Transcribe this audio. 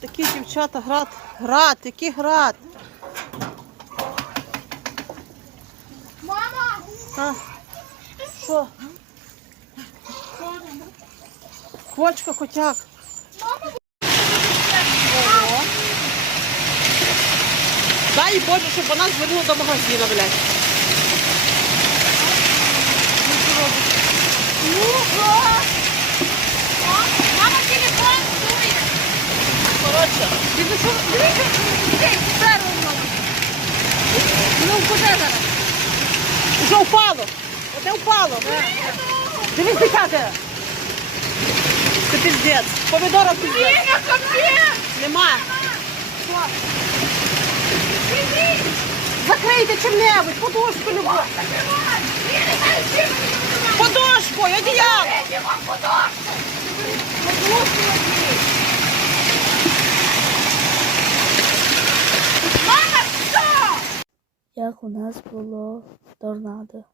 Такі дівчата град, град, який град. Мама! А, що? Квочка котяк. Дай Боже, щоб вона звернула до магазину, блядь. Дивіться, дивіться, дивіться, сперу мама. Ну, куди зараз? вже впало. Оде впало. Дивись, дитяти. Це піздець. Помідора піздець. Нема. Закрийте чим-небудь, подушку любу. Подушку, одіяло. Дайте як у нас було торнадо.